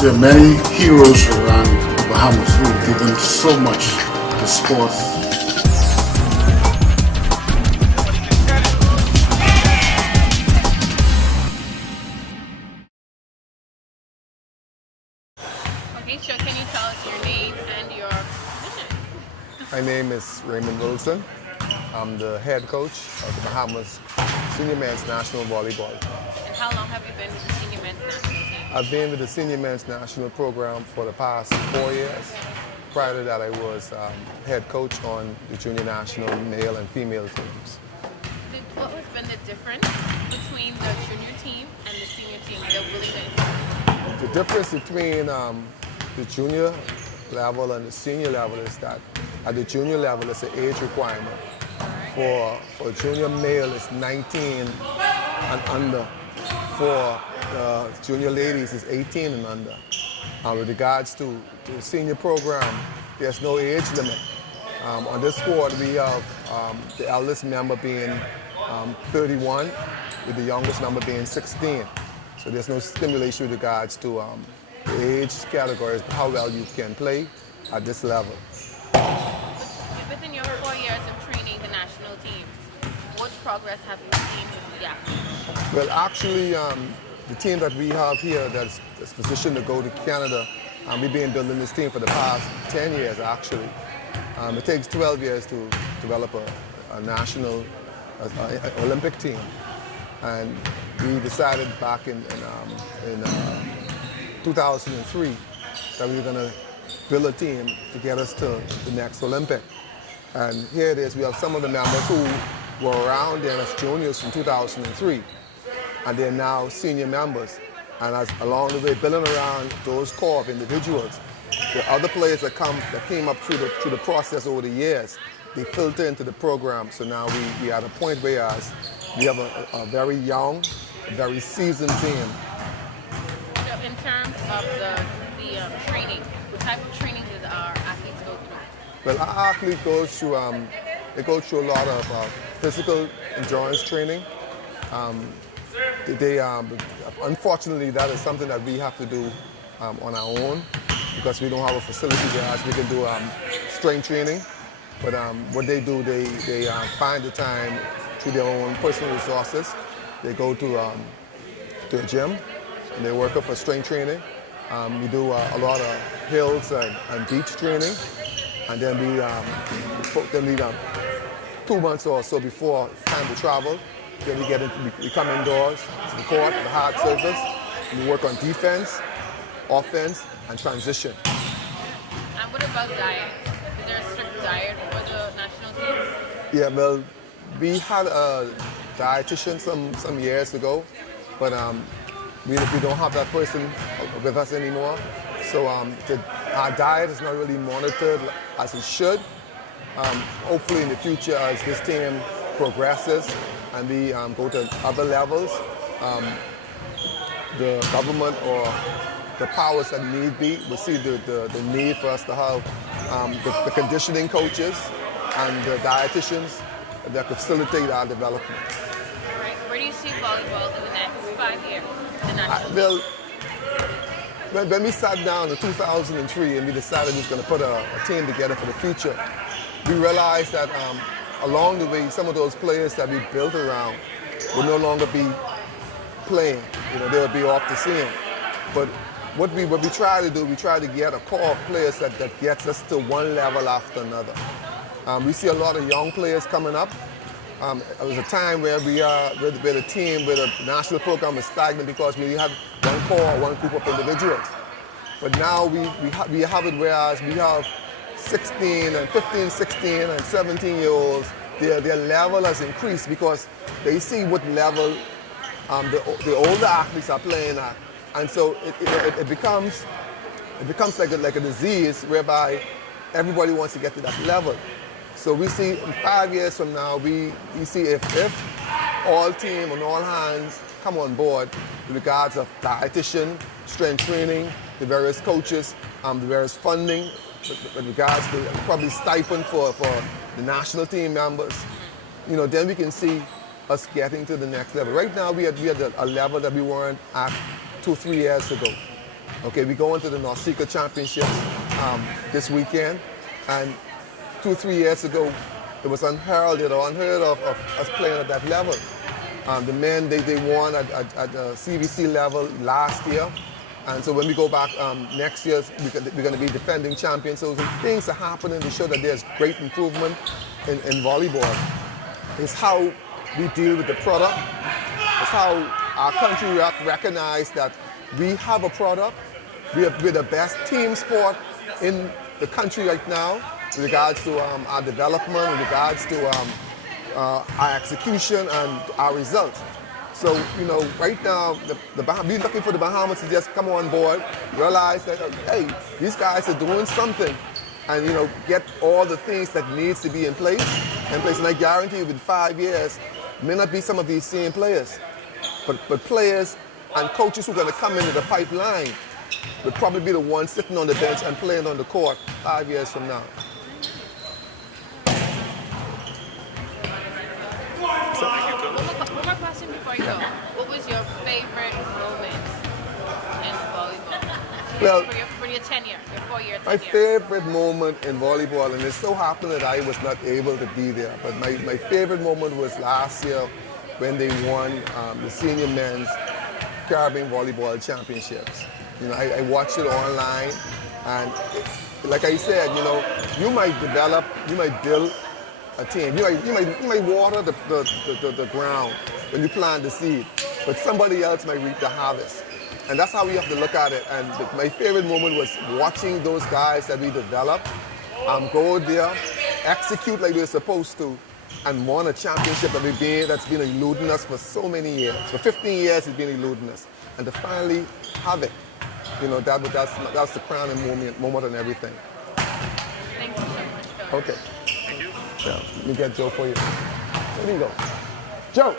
There are many heroes around the Bahamas who have given so much to sports. Okay, sure. Can you tell us your name and your position? My name is Raymond Wilson. I'm the head coach of the Bahamas Senior Men's National Volleyball. And how long have you been with the senior men's national team? I've been with the Senior Men's National Program for the past 4 years. Prior to that, I was head coach on the junior national male and female teams. What has been the difference between the junior team and the senior team? Their willingness? The difference between the junior level and the senior level is that at the junior level, it's an age requirement. For junior male, it's 19 and under. For junior ladies, it's 18 and under. With regards to the senior program, there's no age limit. On this squad, we have the eldest member being 31, with the youngest member being 16. So there's no stimulation with regards to the age categories, how well you can play at this level. Within your 4 years of training the national team, what progress have you seen with the athletes? Well, actually, the team that we have here that's positioned to go to Canada, we've been building this team for the past 10 years, actually. It takes 12 years to develop a national Olympic team. And we decided back in 2003 that we were going to build a team to get us to the next Olympic. And here it is, we have some of the members who were around then as juniors in 2003, and they're now senior members. And as along the way, building around those core of individuals, the other players that came up through the process over the years, they filter into the program. So now we are at a point where we have a very young, very seasoned team. So in terms of the training, what type of training does our athletes go through? Well, our athlete goes through a lot of physical endurance training. Unfortunately, that is something that we have to do on our own because we don't have a facility there as we can do strength training. But what they do, they find the time through their own personal resources. They go to a gym and they work up for strength training. We do a lot of hills and beach training. And then we 2 months or so before time to travel, then we come indoors to the court, the hard surface, and we work on defense, offense, and transition. And what about diet? Is there a strict diet for the national team? Yeah, well, we had a dietitian some years ago, but we don't have that person with us anymore. So our diet is not really monitored as it should. Hopefully in the future, as this team progresses and we go to other levels, the government or the powers that need be will see the need for us to have the conditioning coaches and the dietitians that could facilitate our development. Right. Where do you see volleyball in the next 5 years? The national team? When we sat down in 2003 and we decided we were going to put a team together for the future, we realized that along the way, some of those players that we built around would no longer be playing. They would be off the scene. But what we try to do, we try to get a core of players that gets us to one level after another. We see a lot of young players coming up. It was a time where we are with a team, with a national program was stagnant because we had one core, one group of individuals. But now we have it whereas we have 16 and 15, 16 and 17-year-olds. Their level has increased because they see what level the older athletes are playing at. And so it becomes like a disease whereby everybody wants to get to that level. So we see in 5 years from now, we see if all team and all hands come on board with regards of dietitian, strength training, the various coaches, the various funding, with regards to probably stipend for the national team members, then we can see us getting to the next level. Right now, we are at a level that we weren't at 2-3 years ago. Okay, we go into the Norseca Championships this weekend, and 2 or 3 years ago, it was unheard of us playing at that level. The men, they won at the CVC level last year. And so when we go back next year, we're going to be defending champions. So things are happening to show that there's great improvement in volleyball. It's how we deal with the product. It's how our country recognizes that we have a product. We're the best team sport in the country right now with regards to our development, with regards to our execution and our results. So, right now, we're looking for the Bahamas to just come on board, realize that, hey, these guys are doing something, and, get all the things that needs to be in place. And I guarantee you, within 5 years, may not be some of these same players, but players and coaches who are going to come into the pipeline would probably be the ones sitting on the bench and playing on the court 5 years from now. One more question before you go. What was your favorite moment in volleyball? Well, for your tenure, your 4-year tenure. My favorite moment in volleyball, and it so happened that I was not able to be there, but my favorite moment was last year when they won the senior men's Caribbean Volleyball Championships. I watched it online, and like I said, you might build a team. You might water the ground when you plant the seed, but somebody else might reap the harvest. And that's how we have to look at it. And my favorite moment was watching those guys that we developed go there, execute like they're supposed to, and won a championship that's been eluding us for so many years. For 15 years, it's been eluding us. And to finally have it, that's the crowning moment and everything. Thank you so much, Coach. Okay. Thank you. Yeah, let me get Joe for you. There you go. Joe.